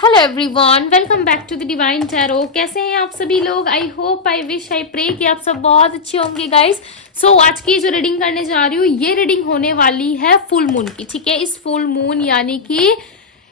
Hello everyone, welcome back to the divine tarot. कैसे हैं आप सभी लोग? I hope, I wish, I pray कि आप सब बहुत अच्छे होंगे गाइस। सो आज की जो रीडिंग करने जा रही हूँ, ये रीडिंग होने वाली है फुल मून की। ठीक है, इस फुल मून यानी कि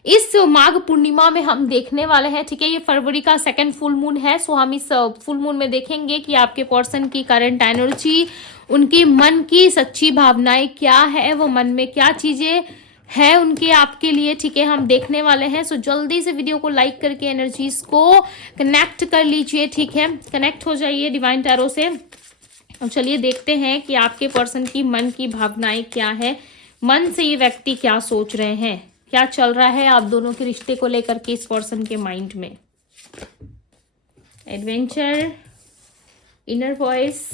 इस माघ पूर्णिमा में हम देखने वाले हैं। ठीक है, ये फरवरी का सेकंड फुल मून है। सो हम इस फुल मून में देखेंगे कि आपके पर्सन की करंट एनर्जी, उनके मन की सच्ची भावनाएं क्या है, वो मन में क्या चीजें है उनके आपके लिए। ठीक है, हम देखने वाले हैं। सो जल्दी से वीडियो को लाइक करके एनर्जीज को कनेक्ट कर लीजिए। ठीक है, कनेक्ट हो जाइए डिवाइन टैरो से। अब चलिए देखते हैं कि आपके पर्सन की मन की भावनाएं क्या है, मन से ये व्यक्ति क्या सोच रहे हैं, क्या चल रहा है आप दोनों के रिश्ते को लेकर के इस पर्सन के माइंड में। एडवेंचर, इनर वॉइस,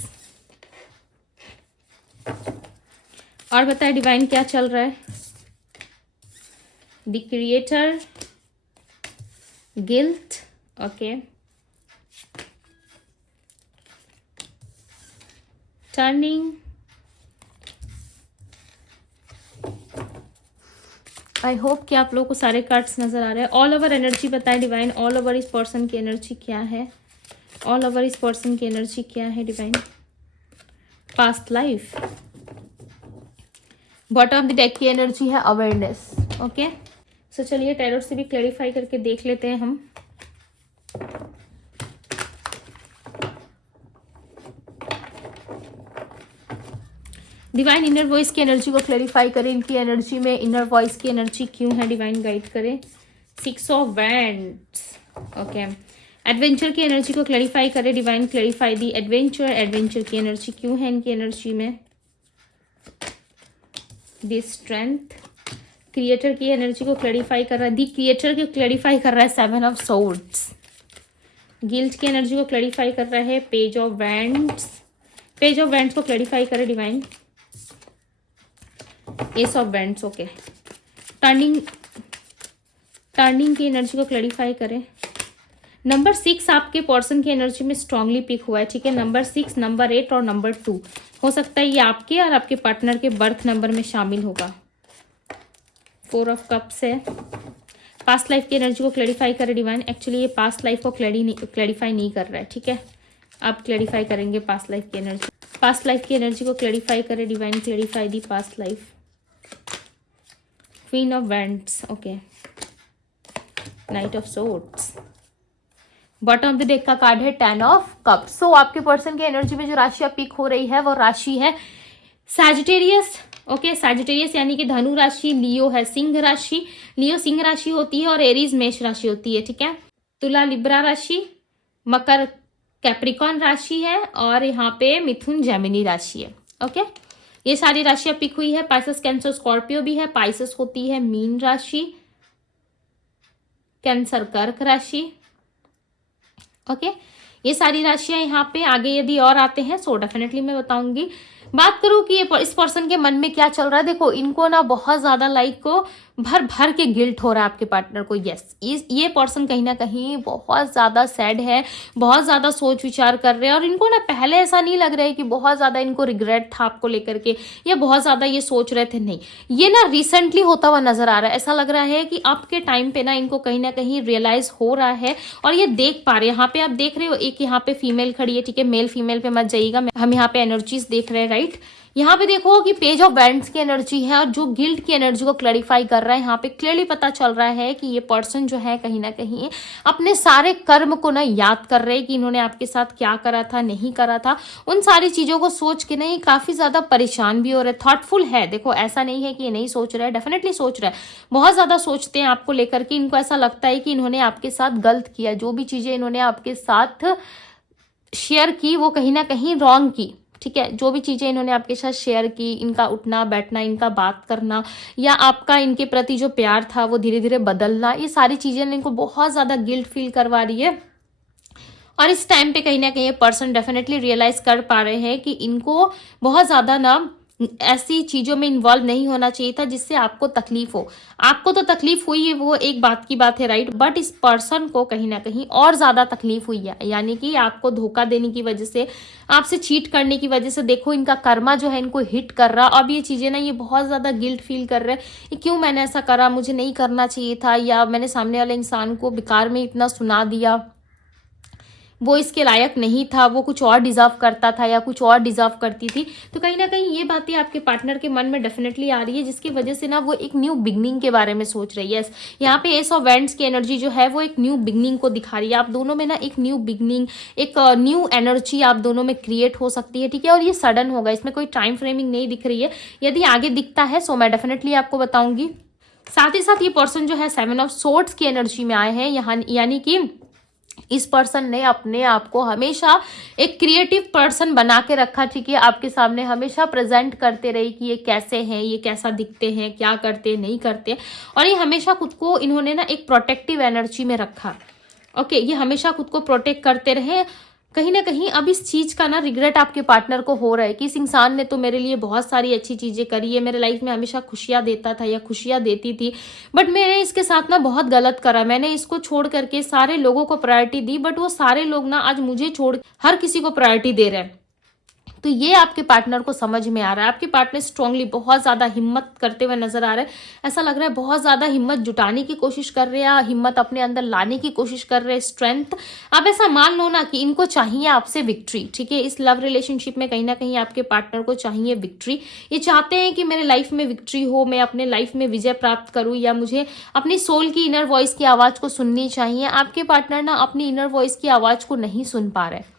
और बताए डिवाइन क्या चल रहा है। The creator, guilt, okay, turning, I hope कि आप लोगों को सारे कार्ड्स नजर आ रहे हैं। ऑल ओवर एनर्जी बताएं डिवाइन, ऑल ओवर इस पर्सन की एनर्जी क्या है, ऑल ओवर इस पर्सन की एनर्जी क्या है divine. Past life, bottom of the deck की एनर्जी है अवेयरनेस। ओके, सो चलिए टैरो से भी क्लैरिफाई करके देख लेते हैं हम। डिवाइन इनर वॉइस की एनर्जी को क्लैरिफाई करें। इनकी एनर्जी में इनर वॉइस की एनर्जी क्यों है, डिवाइन गाइड करें। 6 ऑफ वैंड्स, ओके। एडवेंचर की एनर्जी को क्लैरिफाई करें डिवाइन, क्लैरिफाई दी एडवेंचर। एडवेंचर की एनर्जी क्यों है इनकी एनर्जी में। दी स्ट्रेंथ, क्रिएटर की एनर्जी को क्लैरिफाई कर रहा है। दी क्रिएटर को क्लैरिफाई कर रहा है 7 ऑफ सोर्ड्स। गिल्ट की एनर्जी को क्लैरिफाई कर रहा है page of wands. Page of wands को क्लैरिफाई करें divine. S of wands, okay. Turning की एनर्जी को क्लैरिफाई करें। नंबर 6 आपके पर्सन की एनर्जी में स्ट्रांगली पिक हुआ है। ठीक है, नंबर 6, नंबर 8 और नंबर 2 हो सकता है ये आपके और आपके पार्टनर के बर्थ नंबर में शामिल होगा। 4 ऑफ कप्स है। पास्ट लाइफ की एनर्जी को क्लैरिफाई करें डिवाइन। एक्चुअली ये पास्ट लाइफ को क्लैरिफाई नहीं कर रहा है। ठीक है, आप क्लैरिफाई करेंगे पास्ट लाइफ की एनर्जी। पास्ट लाइफ की एनर्जी को क्लैरिफाई करें divine, clarify the past life. Queen of wands, okay. Night of swords, bottom of the deck का कार्ड है 10 ऑफ कप्स। सो आपके पर्सन की एनर्जी में जो राशि पिक हो रही है वो राशि है सैजिटेरियस। ओके, सैजिटेरियस यानी कि धनु राशि। लियो है सिंह राशि, लियो सिंह राशि होती है और एरीज मेष राशि होती है। ठीक है, तुला लिब्रा राशि, मकर कैप्रिकॉन राशि है और यहाँ पे मिथुन जेमिनी राशि है। ओके, ये सारी राशियां पिक हुई है। पाइसेस, कैंसर, स्कॉर्पियो भी है। पाइसेस होती है मीन राशि, कैंसर कर्क राशि। ओके, ये सारी राशियां यहाँ पे आगे यदि और आते हैं सो डेफिनेटली मैं बताऊंगी। बात करूं कि ये इस पर्सन के मन में क्या चल रहा है। देखो, इनको ना बहुत ज्यादा लाइक को भर भर के गिल्ट हो रहा है आपके पार्टनर को। यस, ये पर्सन कहीं ना कहीं बहुत ज्यादा सैड है, बहुत ज्यादा सोच विचार कर रहे हैं और इनको ना पहले ऐसा नहीं लग रहा है कि बहुत ज्यादा इनको रिग्रेट था आपको लेकर के या बहुत ज्यादा ये सोच रहे थे। नहीं, ये ना रिसेंटली होता हुआ नजर आ रहा है। ऐसा लग रहा है कि आपके टाइम पे ना इनको कहीं ना कहीं रियलाइज हो रहा है और ये देख पा रहे हैं। यहाँ पे आप देख रहे हो एक यहाँ पे फीमेल खड़ी है। ठीक है, मेल फीमेल पे मत जाइएगा, हम यहाँ पे एनर्जीज देख रहे हैं। राइट, यहाँ पे देखो कि पेज ऑफ वैंड्स की एनर्जी है और जो गिल्ट की एनर्जी को क्लैरिफाई कर रहा है। यहाँ पे क्लियरली पता चल रहा है कि ये पर्सन जो है कहीं ना कहीं अपने सारे कर्म को ना याद कर रहे हैं कि इन्होंने आपके साथ क्या करा था, नहीं करा था। उन सारी चीजों को सोच के ना ये काफी ज्यादा परेशान भी हो रहे, थॉटफुल है। देखो, ऐसा नहीं है कि ये नहीं सोच रहा है, डेफिनेटली सोच रहा है, बहुत ज्यादा सोचते हैं आपको लेकर के। इनको ऐसा लगता है कि इन्होंने आपके साथ गलत किया, जो भी चीजें इन्होंने आपके साथ शेयर की वो कहीं ना कहीं रॉन्ग की। ठीक है, जो भी चीजें इन्होंने आपके साथ शेयर की, इनका उठना बैठना, इनका बात करना या आपका इनके प्रति जो प्यार था वो धीरे धीरे बदलना, ये सारी चीजें इनको बहुत ज्यादा गिल्ट फील करवा रही है। और इस टाइम पे कहीं ना कहीं ये पर्सन डेफिनेटली रियलाइज कर पा रहे हैं कि इनको बहुत ज्यादा ना ऐसी चीजों में इन्वॉल्व नहीं होना चाहिए था जिससे आपको तकलीफ हो। आपको तो तकलीफ हुई है, वो एक बात की बात है, राइट, बट इस पर्सन को कहीं ना कहीं और ज्यादा तकलीफ हुई है, यानी कि आपको धोखा देने की वजह से, आपसे चीट करने की वजह से देखो इनका कर्मा जो है इनको हिट कर रहा। अब ये चीजें ना, ये बहुत ज्यादा गिल्ट फील कर रहे हैं कि क्यों मैंने ऐसा करा, मुझे नहीं करना चाहिए था, या मैंने सामने वाले इंसान को बेकार में इतना सुना दिया, वो इसके लायक नहीं था, वो कुछ और डिजर्व करता था या कुछ और डिजर्व करती थी। तो कहीं ना कहीं ये बातें आपके पार्टनर के मन में डेफिनेटली आ रही है, जिसकी वजह से ना वो एक न्यू बिगनिंग के बारे में सोच रही है। यहाँ पे एस ऑफ वैंड्स की एनर्जी जो है वो एक न्यू बिगनिंग को दिखा रही है। आप दोनों में ना एक न्यू बिगनिंग, एक न्यू एनर्जी आप दोनों में क्रिएट हो सकती है, ठीक है। और ये सडन होगा, इसमें कोई टाइम फ्रेमिंग नहीं दिख रही है। यदि आगे दिखता है सो मैं डेफिनेटली आपको बताऊंगी। साथ ही साथ ये पर्सन जो है 7 ऑफ सोर्ड्स की एनर्जी में आए हैं यहाँ, यानी कि इस पर्सन ने अपने आप को हमेशा एक क्रिएटिव पर्सन बना के रखा, ठीक है। आपके सामने हमेशा प्रेजेंट करते रहे कि ये कैसे हैं, ये कैसा दिखते हैं, क्या करते नहीं करते, और ये हमेशा खुद को इन्होंने ना एक प्रोटेक्टिव एनर्जी में रखा। ओके, ये हमेशा खुद को प्रोटेक्ट करते रहे। कहीं ना कहीं अब इस चीज का ना रिग्रेट आपके पार्टनर को हो रहा है कि इस इंसान ने तो मेरे लिए बहुत सारी अच्छी चीजें करी है, मेरे लाइफ में हमेशा खुशियां देता था या खुशियां देती थी, बट मैंने इसके साथ ना बहुत गलत करा। मैंने इसको छोड़ करके सारे लोगों को प्रायोरिटी दी, बट वो सारे लोग ना आज मुझे छोड़ हर किसी को प्रायोरिटी दे रहे हैं। तो ये आपके पार्टनर को समझ में आ रहा है। आपके पार्टनर स्ट्रांगली बहुत ज्यादा हिम्मत करते हुए नजर आ रहे हैं। ऐसा लग रहा है बहुत ज्यादा हिम्मत जुटाने की कोशिश कर रहे हैं, हिम्मत अपने अंदर लाने की कोशिश कर रहे हैं, स्ट्रेंथ। आप ऐसा मान लो ना कि इनको चाहिए आपसे विक्ट्री, ठीक है। इस लव रिलेशनशिप में कहीं ना कहीं आपके पार्टनर को चाहिए विक्ट्री। ये चाहते हैं कि मेरे लाइफ में विक्ट्री हो, मैं अपने लाइफ में विजय प्राप्त करूं, या मुझे अपनी सोल की इनर वॉइस की आवाज को सुननी चाहिए। आपके पार्टनर ना अपनी इनर वॉइस की आवाज को नहीं सुन पा रहे।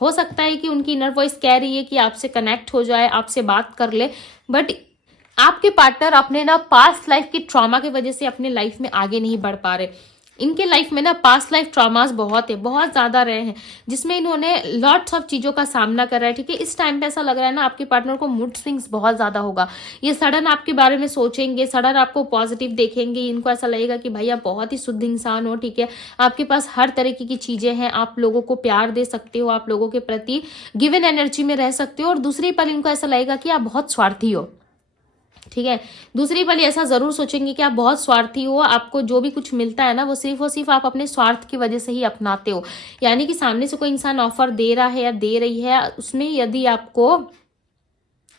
हो सकता है कि उनकी इनर वॉइस कह रही है कि आपसे कनेक्ट हो जाए, आपसे बात कर ले, बट आपके पार्टनर अपने ना पास्ट लाइफ की ट्रॉमा की वजह से अपने लाइफ में आगे नहीं बढ़ पा रहे। इनके लाइफ में ना पास्ट लाइफ ट्रॉमास बहुत है, बहुत ज्यादा रहे हैं, जिसमें इन्होंने लॉट्स ऑफ चीजों का सामना कर रहा है, ठीक है। इस टाइम पे ऐसा लग रहा है ना आपके पार्टनर को मूड स्विंग्स बहुत ज्यादा होगा। ये सडन आपके बारे में सोचेंगे, सडन आपको पॉजिटिव देखेंगे, इनको ऐसा लगेगा कि भाई आप बहुत ही शुद्ध इंसान हो, ठीक है। आपके पास हर तरीके की चीजें हैं, आप लोगों को प्यार दे सकते हो, आप लोगों के प्रति गिवन एनर्जी में रह सकते हो, और दूसरी पल इनको ऐसा लगेगा कि आप बहुत स्वार्थी हो, ठीक है। दूसरी पल ऐसा जरूर सोचेंगे कि आप बहुत स्वार्थी हो, आपको जो भी कुछ मिलता है ना वो सिर्फ और सिर्फ आप अपने स्वार्थ की वजह से ही अपनाते हो। यानी कि सामने से कोई इंसान ऑफर दे रहा है या दे रही है, उसमें यदि आपको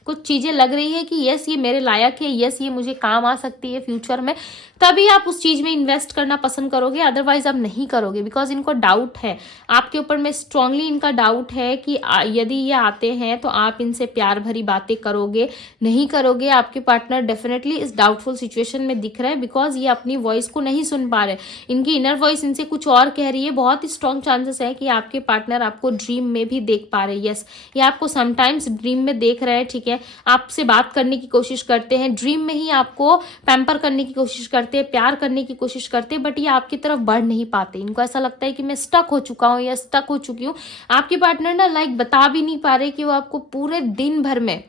कुछ चीजें लग रही है कि यस ये मेरे लायक है, यस ये मुझे काम आ सकती है फ्यूचर में, तभी आप उस चीज में इन्वेस्ट करना पसंद करोगे, अदरवाइज आप नहीं करोगे। बिकॉज इनको डाउट है आपके ऊपर में, स्ट्रांगली इनका डाउट है कि यदि ये आते हैं तो आप इनसे प्यार भरी बातें करोगे, नहीं करोगे। आपके पार्टनर डेफिनेटली इस डाउटफुल सिचुएशन में दिख रहा है, बिकॉज ये अपनी वॉइस को नहीं सुन पा रहे। इनकी इनर वॉइस इनसे कुछ और कह रही है। बहुत ही स्ट्रॉन्ग चांसेस है कि आपके पार्टनर आपको ड्रीम में भी देख पा रहे हैं। यस, ये आपको समटाइम्स ड्रीम में देख रहे हैं, ठीक है। आपसे बात करने की कोशिश करते हैं, ड्रीम में ही आपको पैम्पर करने की कोशिश करते हैं, प्यार करने की कोशिश करते हैं, बट ये आपकी तरफ बढ़ नहीं पाते। इनको ऐसा लगता है कि मैं स्टक हो चुका हूँ या स्टक हो चुकी हूँ। आपके पार्टनर ना बता भी नहीं पा रहे कि वो आपको पूरे दिन भर में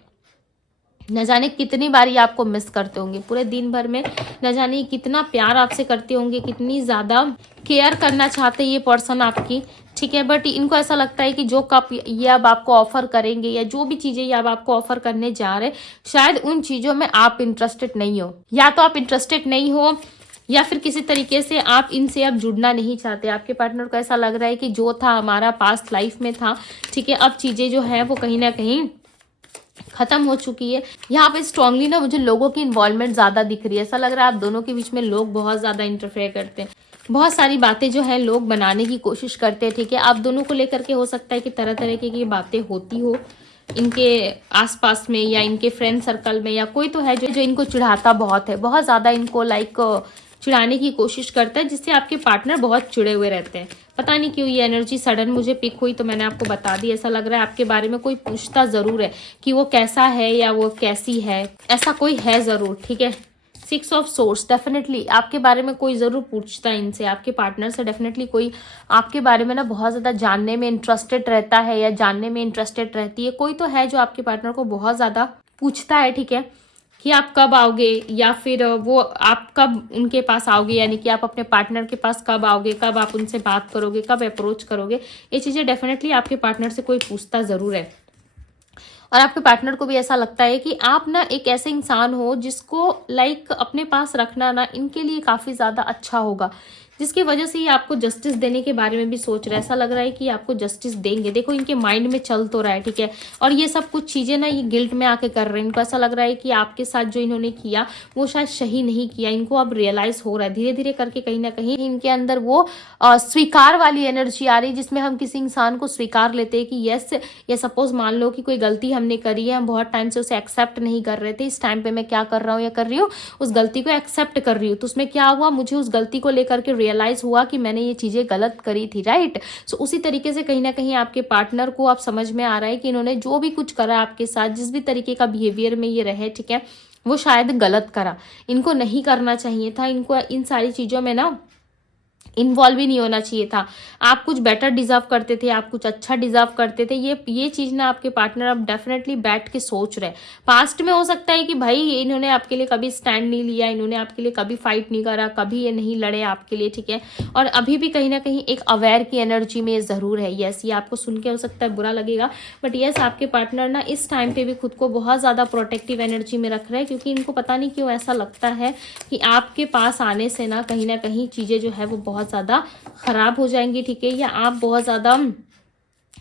न जाने कितनी बारी आपको मिस करते होंगे, पूरे दिन भर में न जाने कितना प्यार आपसे करते होंगे, कितनी ज्यादा केयर करना चाहते ये पर्सन आपकी, ठीक है। बट इनको ऐसा लगता है कि जो कप ये अब आपको ऑफर करेंगे या जो भी चीजें ये अब आपको ऑफर करने जा रहे, शायद उन चीजों में आप इंटरेस्टेड नहीं हो, या तो आप इंटरेस्टेड नहीं हो या फिर किसी तरीके से आप इनसे अब जुड़ना नहीं चाहते। आपके पार्टनर को ऐसा लग रहा है कि जो था हमारा पास्ट लाइफ में था, ठीक है, अब चीजें जो है वो कहीं ना कहीं खत्म हो चुकी है। यहाँ पे स्ट्रांगली ना मुझे लोगों की इन्वॉल्वमेंट ज्यादा दिख रही है। ऐसा लग रहा है आप दोनों के बीच में लोग बहुत ज्यादा इंटरफेयर करते हैं, बहुत सारी बातें जो है लोग बनाने की कोशिश करते हैं, ठीक है। आप दोनों को लेकर के हो सकता है कि तरह तरह की बातें होती हो इनके आसपास में या इनके फ्रेंड सर्कल में, या कोई तो है जो इनको चिढ़ाता बहुत है, बहुत ज्यादा इनको चिढ़ाने की कोशिश करता है, जिससे आपके पार्टनर बहुत चिड़े हुए रहते हैं। पता नहीं क्यों ये एनर्जी सडन मुझे पिक हुई तो मैंने आपको बता दी। ऐसा लग रहा है आपके बारे में कोई पूछता जरूर है कि वो कैसा है या वो कैसी है, ऐसा कोई है जरूर, ठीक है। 6 ऑफ सोर्स, डेफिनेटली आपके बारे में कोई जरूर पूछता है इनसे, आपके पार्टनर से डेफिनेटली कोई आपके बारे में ना बहुत ज्यादा जानने में इंटरेस्टेड रहता है या जानने में इंटरेस्टेड रहती है। कोई तो है जो आपके पार्टनर को बहुत ज्यादा पूछता है, ठीक है, कि आप कब आओगे या फिर वो आप कब उनके पास आओगे, यानी कि आप अपने पार्टनर के पास कब आओगे, कब आप उनसे बात करोगे, कब अप्रोच करोगे। ये चीजें डेफिनेटली आपके पार्टनर से कोई पूछता जरूर है। और आपके पार्टनर को भी ऐसा लगता है कि आप ना एक ऐसे इंसान हो जिसको लाइक अपने पास रखना ना इनके लिए काफ़ी ज़्यादा अच्छा होगा, जिसकी वजह से ये आपको जस्टिस देने के बारे में भी सोच रहा है। ऐसा लग रहा है कि आपको जस्टिस देंगे। देखो इनके माइंड में चल तो रहा है, ठीक है। और ये सब कुछ चीज़ें ना ये गिल्ट में आके कर रहे हैं। इनको ऐसा लग रहा है कि आपके साथ जो इन्होंने किया वो शायद सही नहीं किया। इनको अब रियलाइज हो रहा है धीरे धीरे करके, कहीं ना कहीं इनके अंदर वो स्वीकार वाली एनर्जी आ रही है, जिसमें हम किसी इंसान को स्वीकार लेते हैं कि यस, ये सपोज मान लो कि कोई गलती हमने करी है, हम बहुत टाइम से उसे एक्सेप्ट नहीं कर रहे थे, इस टाइम पे मैं क्या कर रहा हूँ या कर रही हूँ, उस गलती को एक्सेप्ट कर रही हूँ। तो उसमें क्या हुआ, मुझे उस गलती को लेकर के रियलाइज हुआ कि मैंने ये चीजें गलत करी थी, राइट। सो उसी तरीके से कहीं ना कहीं आपके पार्टनर को आप समझ में आ रहा है कि इन्होंने जो भी कुछ करा आपके साथ, जिस भी तरीके का बिहेवियर में ये रहे, ठीक है, वो शायद गलत करा, इनको नहीं करना चाहिए था, इनको इन सारी चीजों में ना इन्वॉल्व ही नहीं होना चाहिए था। आप कुछ बेटर डिजर्व करते थे, आप कुछ अच्छा डिजर्व करते थे। ये चीज़ ना आपके पार्टनर अब डेफिनेटली बैठ के सोच रहे हैं। पास्ट में हो सकता है कि भाई इन्होंने आपके लिए कभी स्टैंड नहीं लिया, इन्होंने आपके लिए कभी फाइट नहीं करा, कभी ये नहीं लड़े आपके लिए, ठीक है। और अभी भी कहीं ना कहीं एक अवेयर की एनर्जी में ज़रूर है। यस, ये आपको सुन के हो सकता है बुरा लगेगा, बट यस आपके पार्टनर ना इस टाइम पे भी खुद को बहुत ज़्यादा प्रोटेक्टिव एनर्जी में रख रहे हैं, क्योंकि इनको पता नहीं क्यों ऐसा लगता है कि आपके पास आने से ना कहीं चीज़ें जो है वो बहुत ज़्यादा खराब हो जाएंगी, ठीक है। या आप बहुत ज़्यादा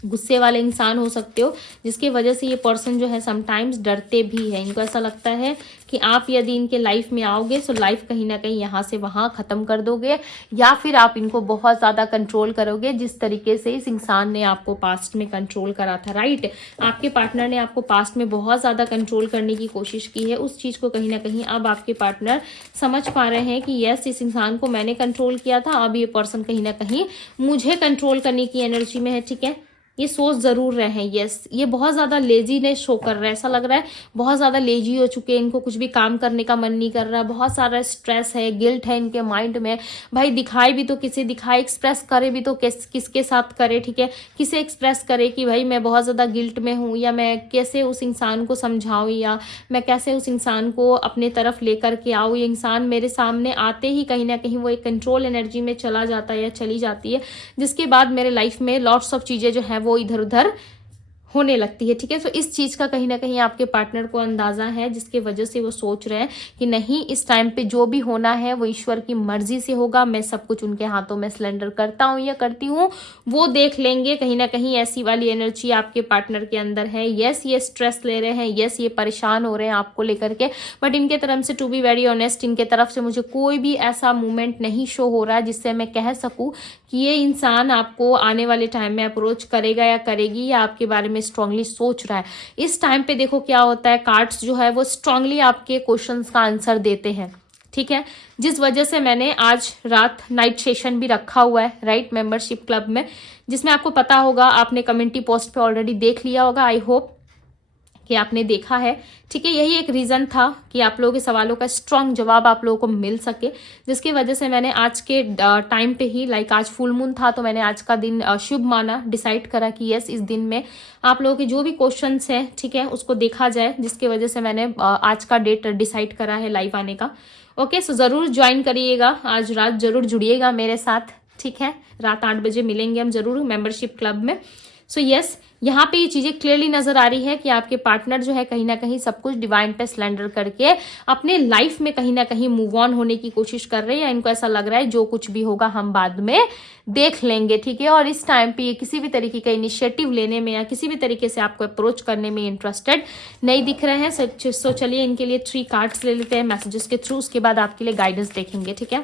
गुस्से वाले इंसान हो सकते हो, जिसकी वजह से ये पर्सन जो है समटाइम्स डरते भी है। इनको ऐसा लगता है कि आप यदि इनके लाइफ में आओगे तो लाइफ कहीं ना कहीं यहाँ से वहाँ ख़त्म कर दोगे, या फिर आप इनको बहुत ज़्यादा कंट्रोल करोगे, जिस तरीके से इस इंसान ने आपको पास्ट में कंट्रोल करा था, राइट। आपके पार्टनर ने आपको पास्ट में बहुत ज़्यादा कंट्रोल करने की कोशिश की है। उस चीज़ को कहीं ना कहीं अब आपके पार्टनर समझ पा रहे हैं कि यस, इस इंसान को मैंने कंट्रोल किया था, अब ये पर्सन कहीं ना कहीं मुझे कंट्रोल करने की एनर्जी में है, ठीक है। ये सोच जरूर रहे हैं। यस, ये बहुत ज़्यादा लेजीनेस शो कर रहा है, ऐसा लग रहा है बहुत ज़्यादा लेजी हो चुके हैं, इनको कुछ भी काम करने का मन नहीं कर रहा, बहुत सारा स्ट्रेस है, गिल्ट है इनके माइंड में। भाई दिखाए भी तो किसे दिखाए, एक्सप्रेस करे भी तो किसके साथ करे, ठीक है। किसे एक्सप्रेस करे कि भाई मैं बहुत ज़्यादा गिल्ट में हूँ, या मैं कैसे उस इंसान को समझाऊँ, या मैं कैसे उस इंसान को अपने तरफ लेकर के आऊँ। ये इंसान मेरे सामने आते ही कहीं ना कहीं वो एक कंट्रोल एनर्जी में चला जाता है या चली जाती है, जिसके बाद मेरे लाइफ में लॉट्स ऑफ चीज़ें जो है वो इधर उधर होने लगती है, ठीक है। तो इस चीज का कहीं ना कहीं आपके पार्टनर को अंदाजा है, जिसकी वजह से वो सोच रहे हैं कि नहीं, इस टाइम पे जो भी होना है वो ईश्वर की मर्जी से होगा, मैं सब कुछ उनके हाथों में सिलेंडर करता हूँ या करती हूँ, वो देख लेंगे। कहीं ना कहीं ऐसी वाली एनर्जी आपके पार्टनर के अंदर है। यस, ये स्ट्रेस ले रहे हैं, यस ये परेशान हो रहे हैं आपको लेकर के, बट इनके तरफ से टू बी वेरी ऑनेस्ट, इनके तरफ से मुझे कोई भी ऐसा मूवमेंट नहीं शो हो रहा है जिससे मैं कह सकूं कि ये इंसान आपको आने वाले टाइम में अप्रोच करेगा या करेगी, या आपके बारे में स्ट्रांगली सोच रहा है। इस टाइम पे देखो क्या होता है, कार्ड्स जो है वो स्ट्रांगली आपके क्वेश्चंस का आंसर देते हैं, ठीक है। जिस वजह से मैंने आज रात नाइट सेशन भी रखा हुआ है, राइट, मेंबरशिप क्लब में, जिसमें आपको पता होगा, आपने कम्युनिटी पोस्ट पे ऑलरेडी देख लिया होगा, आई होप कि आपने देखा है, ठीक है। यही एक रीज़न था कि आप लोगों के सवालों का स्ट्रांग जवाब आप लोगों को मिल सके, जिसकी वजह से मैंने आज के टाइम पे ही, लाइक आज फुल मून था, तो मैंने आज का दिन शुभ माना, डिसाइड करा कि यस, इस दिन में आप लोगों के जो भी क्वेश्चंस हैं, ठीक है, उसको देखा जाए, जिसकी वजह से मैंने आज का डेट डिसाइड करा है लाइव आने का। ओके, सो ज़रूर ज्वाइन करिएगा, आज रात जरूर जुड़िएगा मेरे साथ, ठीक है। रात 8 बजे मिलेंगे हम जरूर मेंबरशिप क्लब में। सो यस, यहाँ पे ये चीजें क्लियरली नजर आ रही है कि आपके पार्टनर जो है कहीं ना कहीं सब कुछ डिवाइन पे सिलेंडर करके अपने लाइफ में कहीं ना कहीं मूव ऑन होने की कोशिश कर रहे हैं, या इनको ऐसा लग रहा है जो कुछ भी होगा हम बाद में देख लेंगे, ठीक है। और इस टाइम पे ये किसी भी तरीके का इनिशिएटिव लेने में या किसी भी तरीके से आपको अप्रोच करने में इंटरेस्टेड नहीं दिख रहे हैं। सो चलिए इनके लिए 3 कार्ड्स ले लेते हैं मैसेजेस के थ्रू, उसके बाद आपके लिए गाइडेंस देखेंगे, ठीक है।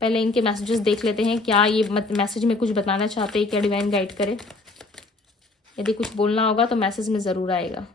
पहले इनके मैसेजेस देख लेते हैं, क्या ये मैसेज में कुछ बताना चाहते हैं, क्या डिवाइन गाइड करे। यदि कुछ बोलना होगा तो मैसेज में ज़रूर आएगा।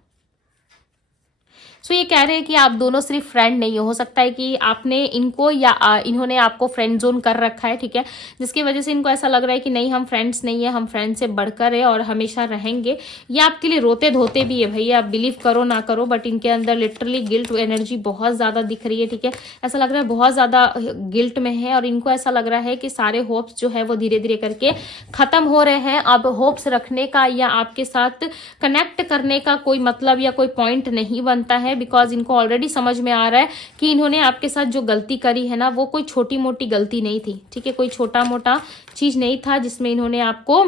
सो ये कह रहे हैं कि आप दोनों सिर्फ फ्रेंड नहीं हो सकता है कि आपने इनको या इन्होंने आपको फ्रेंड जोन कर रखा है, ठीक है, जिसकी वजह से इनको ऐसा लग रहा है कि नहीं, हम फ्रेंड्स नहीं है, हम फ्रेंड से बढ़कर है और हमेशा रहेंगे। ये आपके लिए रोते धोते भी है भैया, आप बिलीव करो ना करो, बट इनके अंदर लिटरली गिल्ट एनर्जी बहुत ज़्यादा दिख रही है, ठीक है। ऐसा लग रहा है बहुत ज़्यादा गिल्ट में है, और इनको ऐसा लग रहा है कि सारे होप्स जो है वो धीरे धीरे करके ख़त्म हो रहे हैं। अब होप्स रखने का या आपके साथ कनेक्ट करने का कोई मतलब या कोई पॉइंट नहीं बनता है, बिकॉज इनको ऑलरेडी समझ में आ रहा है कि इन्होंने आपके साथ जो गलती करी है ना, वो कोई छोटी मोटी गलती नहीं थी, ठीक है, कोई छोटा मोटा चीज नहीं था जिसमें इन्होंने आपको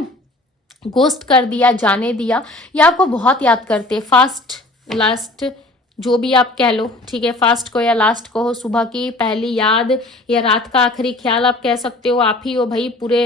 गोस्ट कर दिया, जाने दिया, या आपको बहुत याद करते हैं। फास्ट लास्ट जो भी आप कह लो, ठीक है, फास्ट को या लास्ट को हो, सुबह की पहली याद या रात का आखिरी ख्याल आप कह सकते हो, आप ही हो भाई। पूरे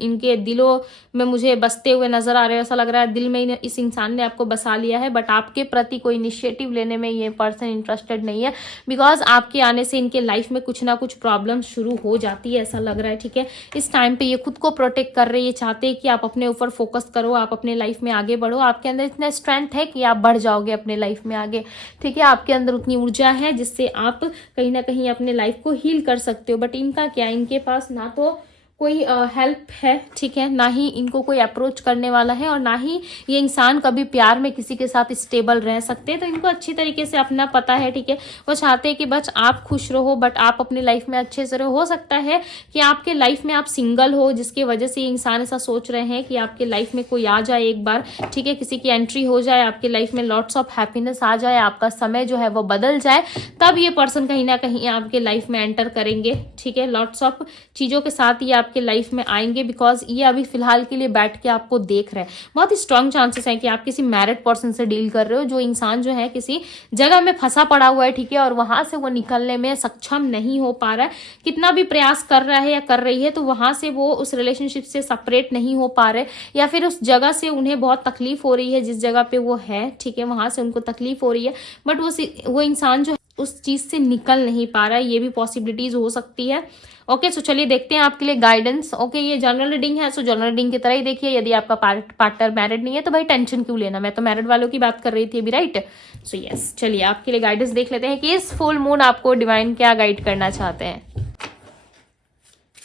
इनके दिलों में मुझे बसते हुए नजर आ रहे हो, ऐसा लग रहा है दिल में इस इंसान ने आपको बसा लिया है, बट आपके प्रति कोई इनिशिएटिव लेने में ये पर्सन इंटरेस्टेड नहीं है, बिकॉज आपके आने से इनके लाइफ में कुछ ना कुछ प्रॉब्लम शुरू हो जाती है, ऐसा लग रहा है, ठीक है। इस टाइम पे ये खुद को प्रोटेक्ट कर रहे हैं, ये चाहते हैं कि आप अपने ऊपर फोकस करो, आप अपने लाइफ में आगे बढ़ो, आपके अंदर इतना स्ट्रेंथ है कि आप बढ़ जाओगे अपने लाइफ में आगे, ठीक है। आपके अंदर उतनी ऊर्जा है जिससे आप कहीं ना कहीं अपने लाइफ को हील कर सकते हो। बट इनका क्या, इनके पास ना तो कोई हेल्प है, ठीक है, ना ही इनको कोई अप्रोच करने वाला है, और ना ही ये इंसान कभी प्यार में किसी के साथ स्टेबल रह सकते हैं। तो इनको अच्छी तरीके से अपना पता है, ठीक है, वो चाहते हैं कि बस आप खुश रहो, बट आप अपनी लाइफ में अच्छे से रहो। हो सकता है कि आपके लाइफ में आप सिंगल हो, जिसकी वजह से ये इंसान ऐसा सोच रहे हैं कि आपके लाइफ में कोई आ जाए एक बार, ठीक है, किसी की एंट्री हो जाए, आपके लाइफ में लॉट्स ऑफ हैप्पीनेस आ जाए, आपका समय जो है वो बदल जाए, तब ये पर्सन कहीं ना कहीं आपके लाइफ में एंटर करेंगे, ठीक है। लॉट्स ऑफ चीज़ों के साथ ये आपके लाइफ में आएंगे, बिकॉज ये अभी फिलहाल के लिए बैठ के आपको देख रहे हैं। बहुत ही स्ट्रांग चांसेस हैं कि आप किसी मैरिड पर्सन से डील कर रहे हो, जो इंसान जो है किसी जगह में फंसा पड़ा हुआ है, ठीक है, और वहां से वो निकलने में सक्षम नहीं हो पा रहा है। कितना भी प्रयास कर रहा है या कर रही है, तो वहां से वो उस रिलेशनशिप से सेपरेट नहीं हो पा रहे, या फिर उस जगह से उन्हें बहुत तकलीफ हो रही है जिस जगह पे वो है, ठीक है, वहां से उनको तकलीफ हो रही है, बट वो इंसान जो उस चीज से निकल नहीं पा रहा है। ये भी पॉसिबिलिटीज हो सकती है। ओके, सो चलिए देखते हैं आपके लिए गाइडेंस। ओके, ये जनरल रीडिंग है, सो जनरल रीडिंग की तरह ही देखिए। यदि आपका पार्टनर मैरिड नहीं है तो भाई टेंशन क्यों लेना, मैं तो मैरिड वालों की बात कर रही थी अभी, राइट। सो यस, चलिए आपके लिए गाइडेंस देख लेते हैं कि इस फुल मून आपको डिवाइन क्या गाइड करना चाहते हैं।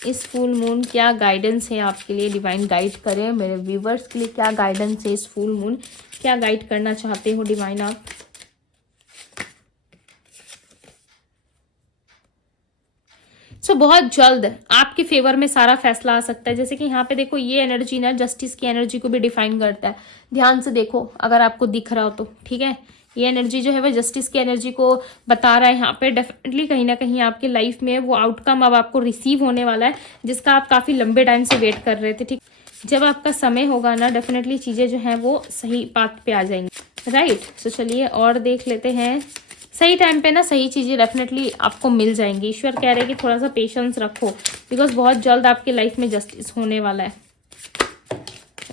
इस फुल मून क्या गाइडेंस है आपके लिए, डिवाइन गाइड करें मेरे व्यूवर्स के लिए, क्या गाइडेंस है इस फुल मून, क्या गाइड करना चाहते हो डिवाइन आप। बहुत जल्द आपके फेवर में सारा फैसला आ सकता है। जैसे कि यहाँ पे देखो, ये एनर्जी ना जस्टिस की एनर्जी को भी डिफाइन करता है। ध्यान से देखो अगर आपको दिख रहा हो तो, ठीक है, ये एनर्जी जो है वो जस्टिस की एनर्जी को बता रहा है यहाँ पे। डेफिनेटली कहीं ना कहीं आपके लाइफ में वो आउटकम अब आपको रिसीव होने वाला है, जिसका आप काफी लंबे टाइम से वेट कर रहे थे, ठीक। जब आपका समय होगा ना, डेफिनेटली चीजें जो है वो सही पाथ पे आ जाएंगी, राइट। तो चलिए और देख लेते हैं। सही टाइम पे ना सही चीजें डेफिनेटली आपको मिल जाएंगी। ईश्वर कह रहे हैं कि थोड़ा सा पेशेंस रखो, बिकॉज बहुत जल्द आपके लाइफ में जस्टिस होने वाला है।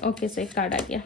ओके, सो एक कार्ड आ गया,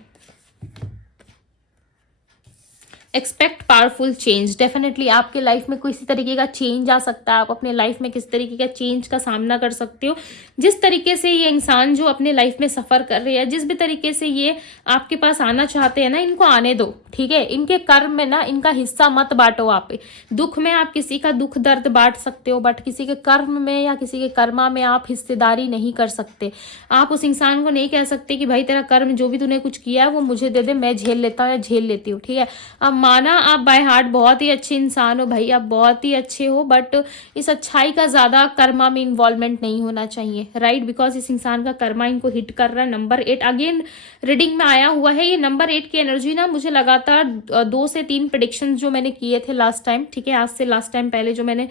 एक्सपेक्ट पावरफुल चेंज। डेफिनेटली आपके लाइफ में किसी तरीके का चेंज आ सकता है। आप अपने लाइफ में किस तरीके का चेंज का सामना कर सकते हो। जिस तरीके से ये इंसान जो अपने लाइफ में सफर कर रहे हैं, जिस भी तरीके से ये आपके पास आना चाहते हैं ना, इनको आने दो, ठीक है। इनके कर्म में ना इनका हिस्सा मत बांटो। आप दुख में आप किसी का दुख दर्द बांट सकते हो, बट किसी के कर्म में या किसी के कर्मा में आप हिस्सेदारी नहीं कर सकते। आप उस इंसान को नहीं कह सकते कि भाई तेरा कर्म जो भी तूने कुछ किया है वो मुझे दे दे, मैं झेल लेता हूँ या झेल लेती हूँ, ठीक है। अब माना आप बाय हार्ट बहुत ही अच्छे इंसान हो भाई, आप बहुत ही अच्छे हो, बट इस अच्छाई का ज्यादा कर्मा में इन्वॉल्वमेंट नहीं होना चाहिए, राइट। बिकॉज इस इंसान का कर्मा इनको हिट कर रहा है। नंबर 8 अगेन रीडिंग में आया हुआ है। ये नंबर 8 की एनर्जी ना मुझे लगातार 2 से 3 प्रेडिक्शंस जो मैंने किए थे लास्ट टाइम, ठीक है, आज से लास्ट टाइम पहले जो मैंने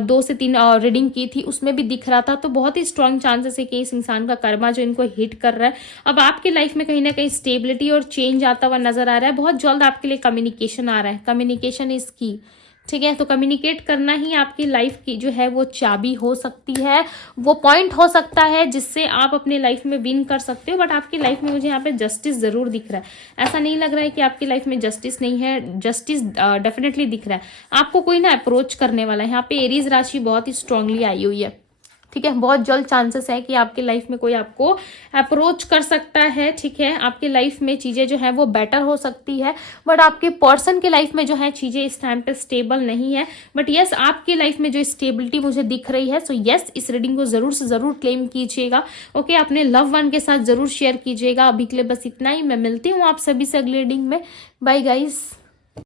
2 से 3 रीडिंग की थी उसमें भी दिख रहा था। तो बहुत ही स्ट्रांग चांसेस है कि इस इंसान का कर्मा जो इनको हिट कर रहा है। अब आपकी लाइफ में कहीं ना कहीं स्टेबिलिटी और चेंज आता हुआ नजर आ रहा है। बहुत जल्द आपके लिए कम्युनिकेशन आ रहा है। कम्युनिकेशन इज की, ठीक है। तो कम्युनिकेट करना ही आपकी लाइफ की जो है वो चाबी हो सकती है, वो पॉइंट हो सकता है जिससे आप अपने लाइफ में विन कर सकते हो। बट आपकी लाइफ में मुझे यहाँ पे जस्टिस जरूर दिख रहा है। ऐसा नहीं लग रहा है कि आपकी लाइफ में जस्टिस नहीं है, जस्टिस डेफिनेटली दिख रहा है। आपको कोई ना अप्रोच करने वाला है। यहाँ पे एरीज राशि बहुत ही स्ट्रांगली आई हुई है, ठीक है। बहुत जल्द चांसेस है कि आपके लाइफ में कोई आपको अप्रोच कर सकता है, ठीक है। आपकी लाइफ में चीजें जो है वो बेटर हो सकती है, बट आपके पर्सन के लाइफ में जो है चीजें इस टाइम पे स्टेबल नहीं है। बट यस, आपकी लाइफ में जो स्टेबिलिटी मुझे दिख रही है, सो यस, इस रीडिंग को जरूर से जरूर क्लेम कीजिएगा। ओके, अपने लव वन के साथ जरूर शेयर कीजिएगा। अभी के लिए बस इतना ही। मैं मिलती हूँ आप सभी से अगली रीडिंग में। Bye guys.